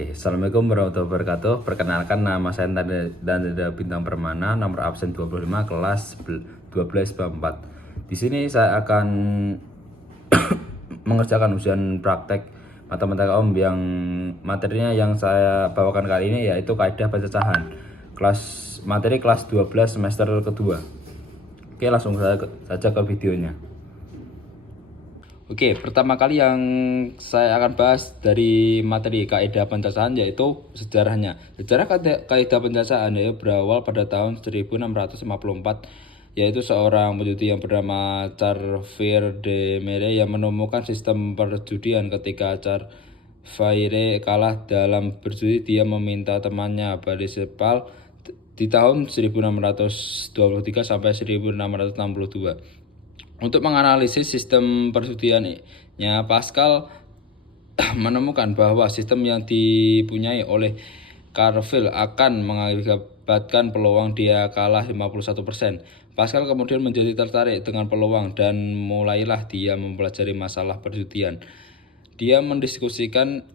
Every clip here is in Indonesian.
Oke, Assalamualaikum warahmatullahi wabarakatuh. Perkenalkan, nama saya Nanda Bintang Permana, nomor absen 25, kelas 12 BAM 4. Di sini saya akan mengerjakan ujian praktek matematika umum yang materinya yang saya bawakan kali ini yaitu kaidah pencacahan. Materi kelas 12 semester kedua. Oke, langsung saja ke videonya. Oke, pertama kali yang saya akan bahas dari materi kaidah pencacahan yaitu sejarahnya. Sejarah kaidah pencacahan yaitu berawal pada tahun 1654, yaitu seorang penjudi yang bernama Charles de Mere yang menemukan sistem perjudian. Ketika Charles kalah dalam berjudi, dia meminta temannya Parsifal di tahun 1623 sampai 1662 untuk menganalisis sistem perjudiannya. Pascal menemukan bahwa sistem yang dipunyai oleh Carville akan mengakibatkan peluang dia kalah 51%. Pascal kemudian menjadi tertarik dengan peluang dan mulailah dia mempelajari masalah perjudian. Dia mendiskusikan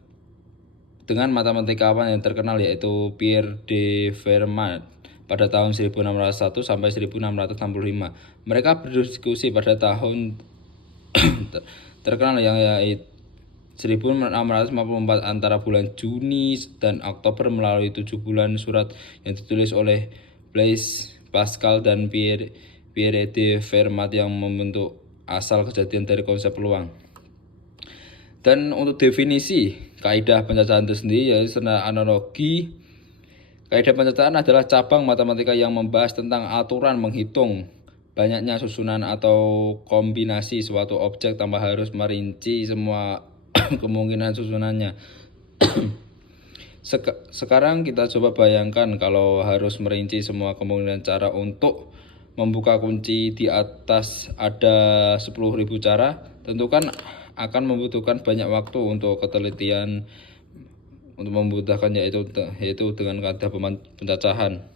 dengan matematikawan yang terkenal yaitu Pierre de Fermat pada tahun 1601 sampai 1665. Mereka berdiskusi pada tahun terkenal yang yaitu 1654 antara bulan Juni dan Oktober melalui 7 bulan surat yang ditulis oleh Blaise Pascal dan Pierre de Fermat yang membentuk asal kejadian dari konsep peluang. Dan untuk definisi kaidah pencacahan itu sendiri yaitu secara analogi, kaidah pencacahan adalah cabang matematika yang membahas tentang aturan menghitung banyaknya susunan atau kombinasi suatu objek tanpa harus merinci semua kemungkinan susunannya. Sekarang kita coba bayangkan kalau harus merinci semua kemungkinan cara untuk membuka kunci. Di atas ada 10.000 cara, tentu kan akan membutuhkan banyak waktu untuk ketelitian untuk memudahkannya, yaitu dengan kaidah pencacahan.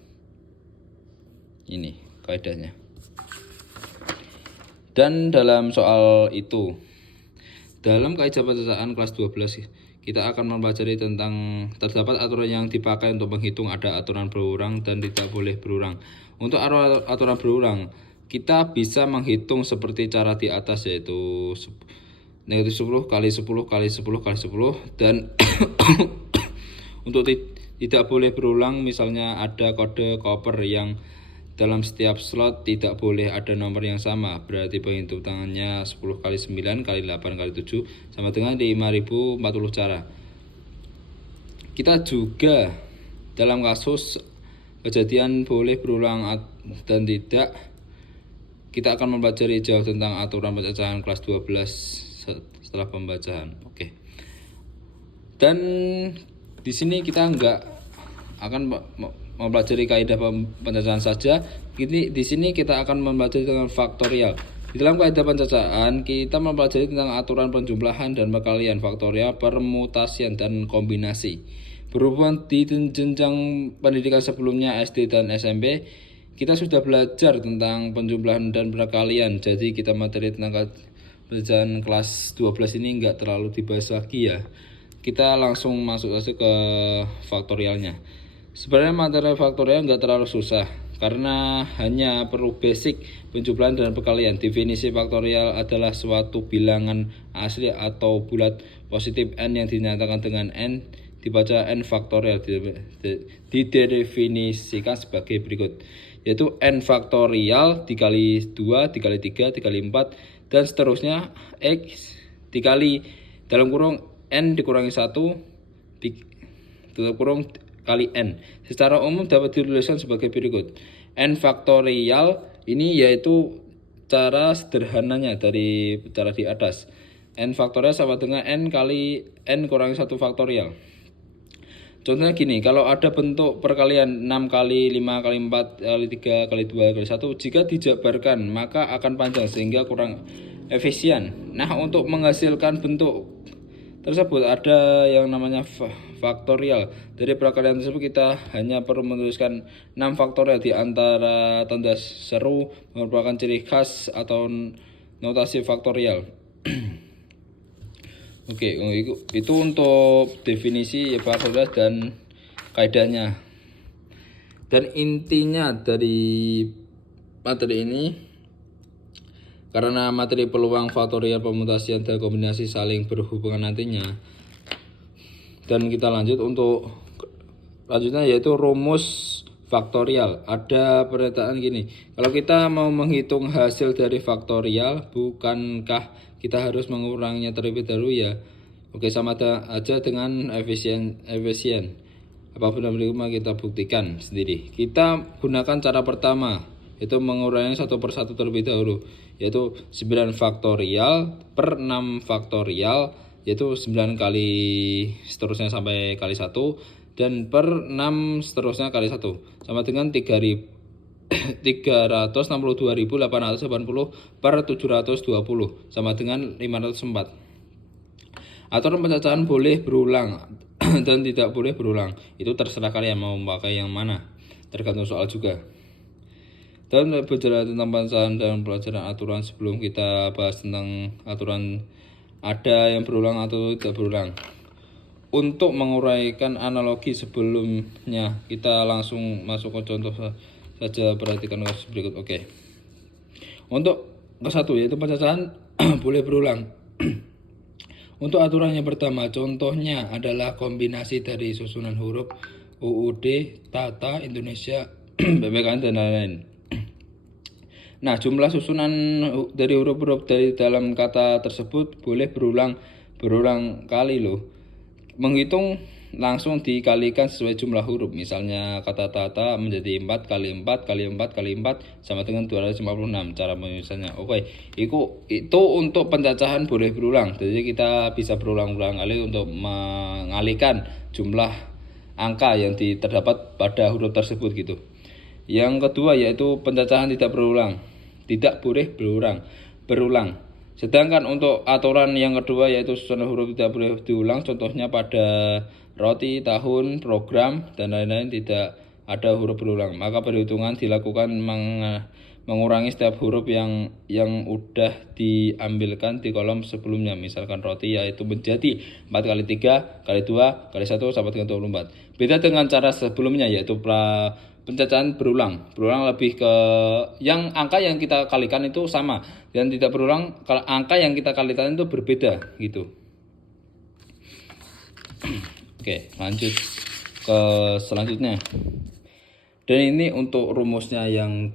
Ini kaidahnya. Dan dalam soal itu, dalam kaidah pencacahan kelas 12 kita akan mempelajari tentang terdapat aturan yang dipakai untuk menghitung. Ada aturan berulang dan tidak boleh berulang. Untuk aturan berulang, kita bisa menghitung seperti cara di atas, yaitu negatif 10 kali 10 kali 10 kali 10. Dan untuk tidak boleh berulang, misalnya ada kode koper yang dalam setiap slot tidak boleh ada nomor yang sama, berarti penghitungannya 10 kali 9 kali 8 kali 7 sama dengan 5040 cara. Kita juga dalam kasus kejadian boleh berulang dan tidak, kita akan mempelajari jauh tentang aturan pencacahan kelas 12 setelah pembacaan. Oke. Dan di sini kita enggak akan mempelajari kaidah pencacahan saja. Di sini kita akan mempelajari dengan faktorial. Di dalam kaidah pencacahan kita mempelajari tentang aturan penjumlahan dan perkalian, faktorial, permutasian dan kombinasi. Berhubung di jenjang pendidikan sebelumnya SD dan SMP, kita sudah belajar tentang penjumlahan dan perkalian. Jadi kita materi tentang pelajaran kelas 12 ini enggak terlalu dibahas lagi ya. Kita langsung masuk saja ke faktorialnya. Sebenarnya materi faktorial enggak terlalu susah karena hanya perlu basic penjumlahan dan perkalian. Definisi faktorial adalah suatu bilangan asli atau bulat positif n yang dinyatakan dengan n dibaca n faktorial. Didefinisikan sebagai berikut, yaitu n faktorial dikali 2 dikali 3 dikali 4 dan seterusnya, x dikali dalam kurung n dikurangi 1 dalam kurung kali n. Secara umum dapat dituliskan sebagai berikut. N faktorial ini yaitu cara sederhananya dari cara di atas. N faktorial sama dengan n kali n kurangi 1 faktorial. Contohnya gini, kalau ada bentuk perkalian 6 kali 5 kali 4 kali 3 kali 2 kali 1, jika dijabarkan maka akan panjang sehingga kurang efisien. Nah, untuk menghasilkan bentuk tersebut ada yang namanya faktorial. Dari perkalian tersebut kita hanya perlu menuliskan 6 faktorial di antara tanda seru, merupakan ciri khas atau notasi faktorial. Oke, itu untuk definisi faktorial dan kaidahnya. Dan intinya dari materi ini, karena materi peluang faktorial, permutasian, dan kombinasi saling berhubungan nantinya. Dan kita lanjut untuk lanjutnya yaitu rumus faktorial. Ada pernyataan gini, kalau kita mau menghitung hasil dari faktorial, bukankah kita harus menguranginya terlebih dahulu ya? Oke, sama aja dengan efisien. Apapun yang berikut kita buktikan sendiri. Kita gunakan cara pertama, yaitu mengurangi satu persatu terlebih dahulu, yaitu 9 faktorial per 6 faktorial, yaitu 9 kali seterusnya sampai kali 1, dan per 6 seterusnya kali 1, sama dengan 362.880 per 720, sama dengan 504. Aturan pencacahan boleh berulang dan tidak boleh berulang. Itu terserah kalian mau memakai yang mana, tergantung soal juga. Dan berbicara tentang pencacahan dan pelajaran aturan, sebelum kita bahas tentang aturan ada yang berulang atau tidak berulang, untuk menguraikan analogi sebelumnya, kita langsung masuk ke contoh saja. Perhatikan kasus berikut. Oke. Untuk ke satu, yaitu pencacahan boleh berulang. Untuk aturan yang pertama, contohnya adalah kombinasi dari susunan huruf UUD, Tata, Indonesia, PPKN, dan lain-lain. Nah, jumlah susunan dari huruf-huruf dari dalam kata tersebut boleh berulang kali loh. Menghitung langsung dikalikan sesuai jumlah huruf. Misalnya kata Tata menjadi 4 kali 4 kali 4 kali 4 sama dengan 256 cara menyusunnya. Oke, itu untuk pencacahan boleh berulang. Jadi kita bisa berulang-ulang kali untuk mengalihkan jumlah angka yang terdapat pada huruf tersebut gitu. Yang kedua yaitu pencacahan tidak berulang. Tidak boleh berulang. Sedangkan untuk aturan yang kedua yaitu susunan huruf tidak boleh diulang, contohnya pada roti, tahun, program, dan lain-lain tidak ada huruf berulang. Maka perhitungan dilakukan mengurangi setiap huruf yang udah diambilkan di kolom sebelumnya. Misalkan roti yaitu menjadi 4 kali 3 kali 2 kali 1 sama dengan 24. Beda dengan cara sebelumnya yaitu pencacahan berulang lebih ke yang angka yang kita kalikan itu sama, dan tidak berulang kalau angka yang kita kalikan itu berbeda gitu. Oke, lanjut ke selanjutnya. Dan ini untuk rumusnya yang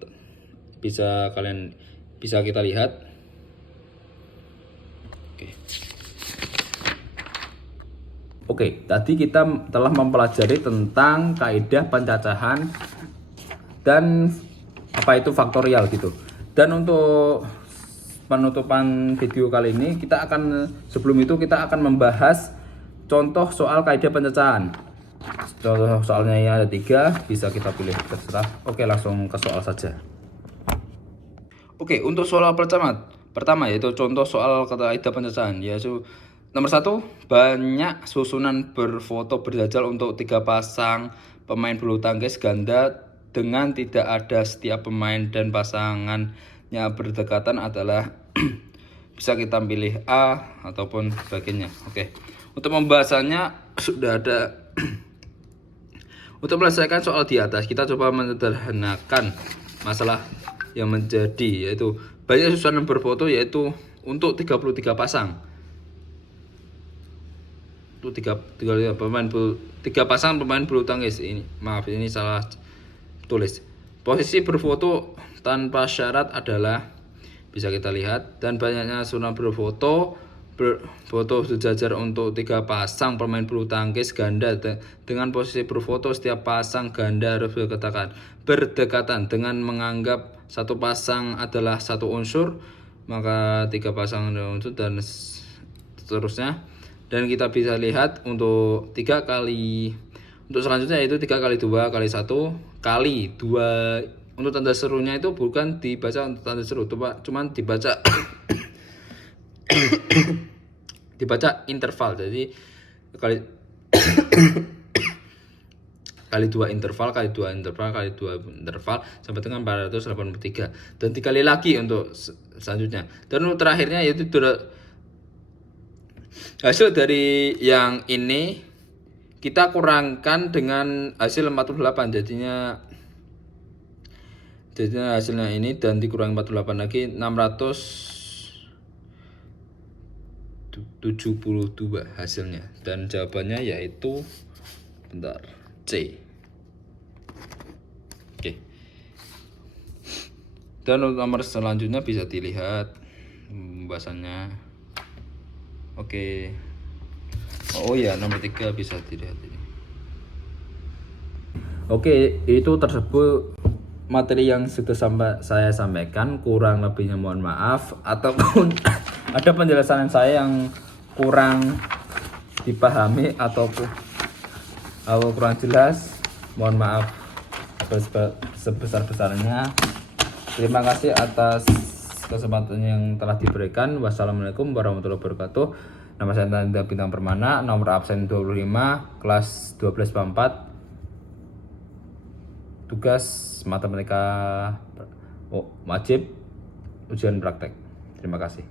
bisa kita lihat. Oke, tadi kita telah mempelajari tentang kaidah pencacahan dan apa itu faktorial gitu. Dan untuk penutupan video kali ini sebelum itu kita akan membahas contoh soal kaidah pencacahan. Contoh soalnya yang ada 3, bisa kita pilih terserah. Oke, langsung ke soal saja. Oke, untuk soal pertama yaitu contoh soal kaidah pencacahan, yaitu nomor 1, banyak susunan berfoto berjajal untuk 3 pasang pemain bulu tangkis ganda dengan tidak ada setiap pemain dan pasangannya berdekatan adalah bisa kita pilih A ataupun sebagainya. Oke. Untuk pembahasannya sudah ada. Untuk menyelesaikan soal di atas, kita coba menyederhanakan masalah yang menjadi yaitu banyak susunan berfoto yaitu untuk 33 pasang. Untuk 3 pasang pemain bulu tangkis. Ini salah tulis. Posisi berfoto tanpa syarat adalah bisa kita lihat, dan banyaknya susunan berfoto sejajar untuk 3 pasang pemain bulu tangkis ganda dengan posisi berfoto setiap pasang ganda harus berdekatan dengan menganggap satu pasang adalah satu unsur, maka 3 pasang unsur dan seterusnya. Dan kita bisa lihat untuk 3 kali, untuk selanjutnya yaitu 3 kali 2 kali 1 kali 2. Untuk tanda serunya itu bukan dibaca untuk tanda seru, cuman dibaca dibaca interval. Jadi kali kali 2 interval kali 2 interval kali 2 interval sampai dengan 483, dan dikali lagi untuk selanjutnya. Dan untuk terakhirnya yaitu Hasil dari yang ini kita kurangkan dengan hasil 48, jadinya hasilnya ini dan dikurangi 48 lagi 672 hasilnya, dan jawabannya yaitu bentar, C. Oke. Dan untuk nomor selanjutnya bisa dilihat pembahasannya. Oke. Oh ya, nomor 3 bisa dilihat ini. Oke, itu tersebut materi yang sudah saya sampaikan. Kurang lebihnya mohon maaf, ataupun ada penjelasan saya yang kurang dipahami ataupun kurang jelas, mohon maaf sebesar-besarnya. Terima kasih atas kesempatan yang telah diberikan. Wassalamualaikum warahmatullahi wabarakatuh. Nama saya Tanda Bintang Permana, nomor absen 25, kelas 12 4. Tugas matematika wajib ujian praktek. Terima kasih.